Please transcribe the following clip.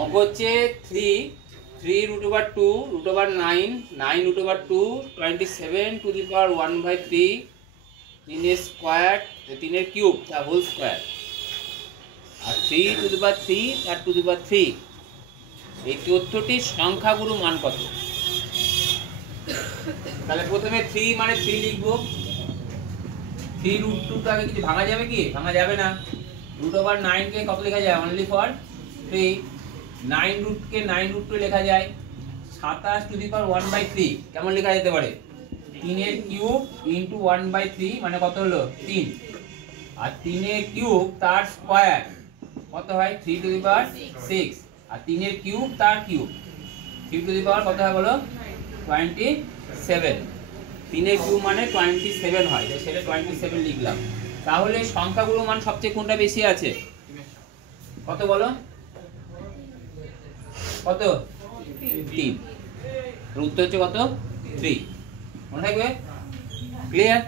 অঙ্ক হচ্ছে 3 root over 2 root over 9 9 root over 2 27 to the power 1/3 3 square 3 এর cube তার হোল স্কয়ার আর 3 to the power 3 তার to the power 3। এই তথ্যটির সংখ্যাগুরু মান কত? তাহলে প্রথমে 3 মানে 3 লিখবো। 3 root 2 টাকে কিছু ভাঙা যাবে কি? ভাঙা যাবে না। root over 9 কে কত লেখা যায়? only for 3। 9 root K 9 root 2 লেখা যায় 27 to the power 1/3। কেমন লেখা যেতে পারে? 3 এর কিউব into 1/3 মানে কত হলো? 3। আর 3 এর কিউব তার স্কয়ার কত হয়? 3 to the power 6। আর 3 এর কিউব তার কিউব 3 to the power কত হয় বলো? 27। 3 এর কিউব মানে 27 হয়, তাই সেটা 27 লিখলাম। তাহলে সংখ্যাগুলো মান সবচেয়ে কোনটা বেশি আছে? কত বলো? কত? 3। উত্তর হচ্ছে কত? 3। মনে থাকবে? ক্লিয়ার?